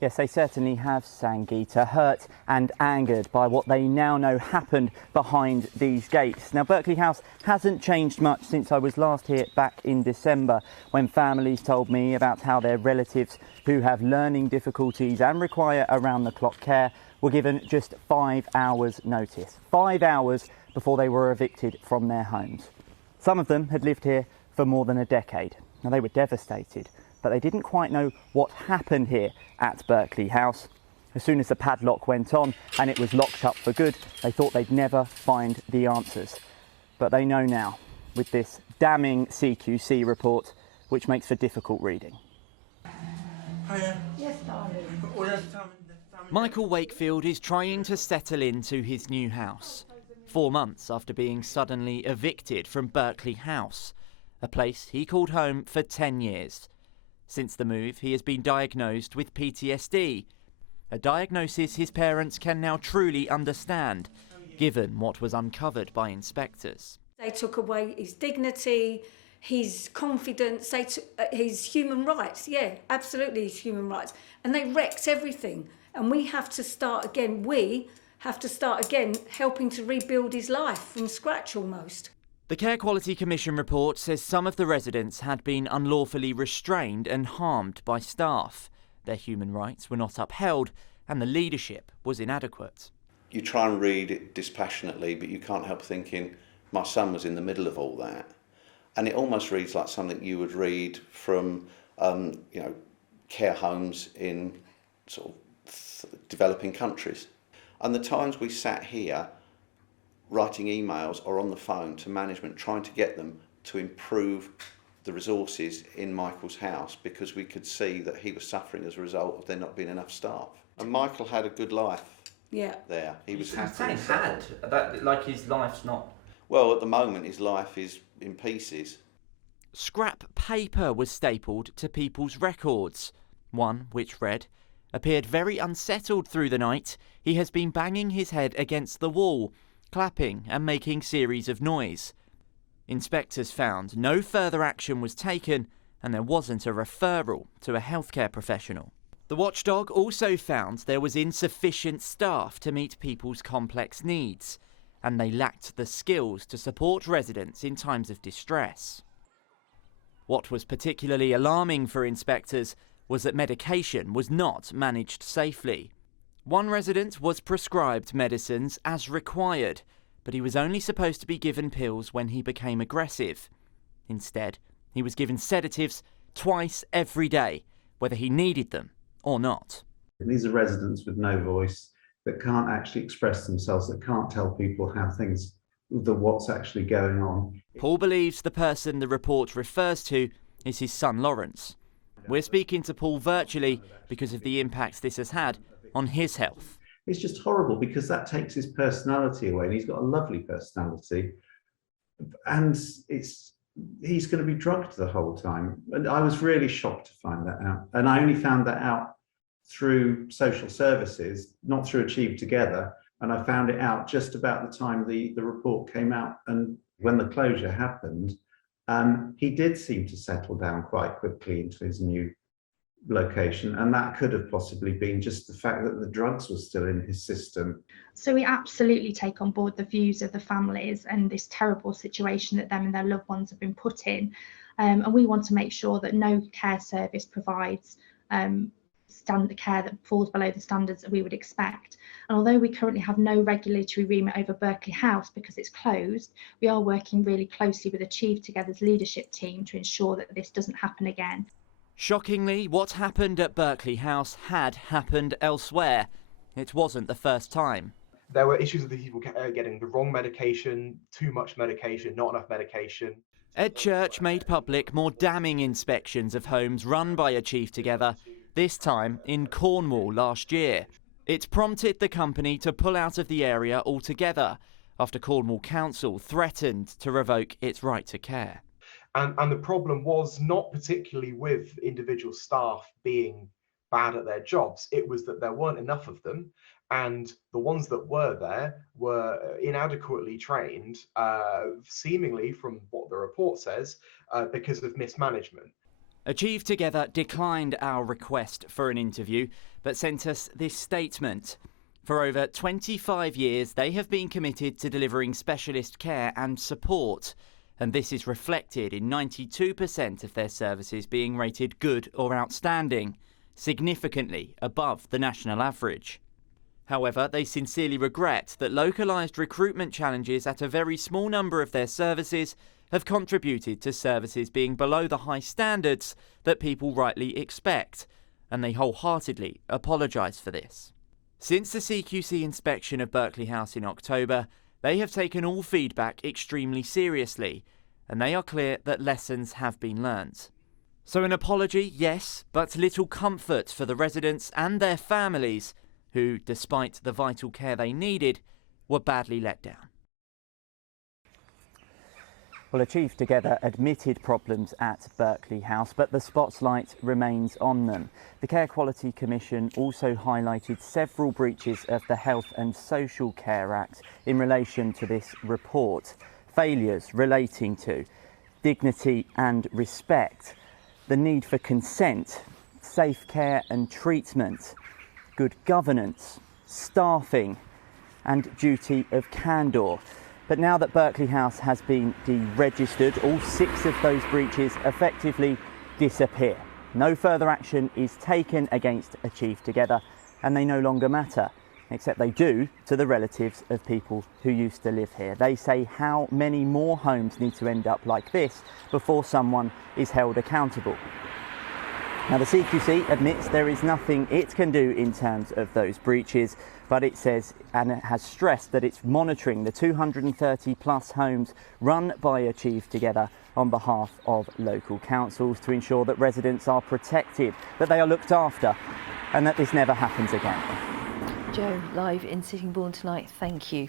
Yes, they certainly have, Sangeeta, hurt and angered by what they now know happened behind these gates. Now, Berkeley House hasn't changed much since I was last here back in December, when families told me about how their relatives who have learning difficulties and require around-the-clock care were given just 5 hours' notice. 5 hours before they were evicted from their homes. Some of them had lived here for more than a decade. Now, they were devastated, but they didn't quite know what happened here at Berkeley House. As soon as the padlock went on and it was locked up for good, they thought they'd never find the answers. But they know now, with this damning CQC report, which makes for difficult reading. Hiya. Yes, darling. Michael Wakefield is trying to settle into his new house, 4 months after being suddenly evicted from Berkeley House, a place he called home for 10 years. Since the move, he has been diagnosed with PTSD, a diagnosis his parents can now truly understand, given what was uncovered by inspectors. They took away his dignity, his confidence, his human rights. Yeah, absolutely his human rights. And they wrecked everything. And we have to start again. We have to start again helping to rebuild his life from scratch almost. The Care Quality Commission report says some of the residents had been unlawfully restrained and harmed by staff. Their human rights were not upheld and the leadership was inadequate. You try and read it dispassionately, but you can't help thinking, my son was in the middle of all that. And it almost reads like something you would read from, care homes in sort of developing countries. And the times we sat here writing emails or on the phone to management trying to get them to improve the resources in Michael's house, because we could see that he was suffering as a result of there not being enough staff. And Michael had a good life there. He was happy. Like his life's not... Well, at the moment his life is in pieces. Scrap paper was stapled to people's records. One, which read, "Appeared very unsettled through the night. He has been banging his head against the wall, clapping and making series of noise." Inspectors found no further action was taken and there wasn't a referral to a healthcare professional. The watchdog also found there was insufficient staff to meet people's complex needs, and they lacked the skills to support residents in times of distress. What was particularly alarming for inspectors was that medication was not managed safely. One resident was prescribed medicines as required, but he was only supposed to be given pills when he became aggressive. Instead, he was given sedatives twice every day, whether he needed them or not. These are residents with no voice, that can't actually express themselves, that can't tell people how what's actually going on. Paul believes the person the report refers to is his son Lawrence. We're speaking to Paul virtually because of the impacts this has had on his health. It's just horrible because that takes his personality away, and he's got a lovely personality, and he's going to be drugged the whole time. And I was really shocked to find that out, and I only found that out through social services, not through Achieve Together, and I found it out just about the time the report came out. And when the closure happened, he did seem to settle down quite quickly into his new location, and that could have possibly been just the fact that the drugs were still in his system. So we absolutely take on board the views of the families and this terrible situation that them and their loved ones have been put in, and we want to make sure that no care service provides standard care that falls below the standards that we would expect. And although we currently have no regulatory remit over Berkeley House because it's closed, we are working really closely with Achieve Together's leadership team to ensure that this doesn't happen again. Shockingly, what happened at Berkeley House had happened elsewhere. It wasn't the first time. There were issues with the people getting the wrong medication, too much medication, not enough medication. Ed Church made public more damning inspections of homes run by Achieve Together, this time in Cornwall last year. It prompted the company to pull out of the area altogether after Cornwall Council threatened to revoke its right to care. And the problem was not particularly with individual staff being bad at their jobs. It was that there weren't enough of them, and the ones that were there were inadequately trained, seemingly from what the report says, because of mismanagement. Achieve Together declined our request for an interview, but sent us this statement. For over 25 years, they have been committed to delivering specialist care and support, and this is reflected in 92% of their services being rated good or outstanding, significantly above the national average. However, they sincerely regret that localised recruitment challenges at a very small number of their services have contributed to services being below the high standards that people rightly expect, and they wholeheartedly apologise for this. Since the CQC inspection of Berkeley House in October, they have taken all feedback extremely seriously, and they are clear that lessons have been learnt. So an apology, yes, but little comfort for the residents and their families who, despite the vital care they needed, were badly let down. Well, Achieve Together admitted problems at Berkeley House, but the spotlight remains on them. The Care Quality Commission also highlighted several breaches of the Health and Social Care Act in relation to this report. Failures relating to dignity and respect, the need for consent, safe care and treatment, good governance, staffing and duty of candour. But now that Berkeley House has been deregistered, all 6 of those breaches effectively disappear. No further action is taken against Achieve Together, and they no longer matter, except they do to the relatives of people who used to live here. They say how many more homes need to end up like this before someone is held accountable. Now, the CQC admits there is nothing it can do in terms of those breaches, but it says, and it has stressed, that it's monitoring the 230 plus homes run by Achieve Together on behalf of local councils to ensure that residents are protected, that they are looked after, and that this never happens again. Joe, live in Sittingbourne tonight, thank you.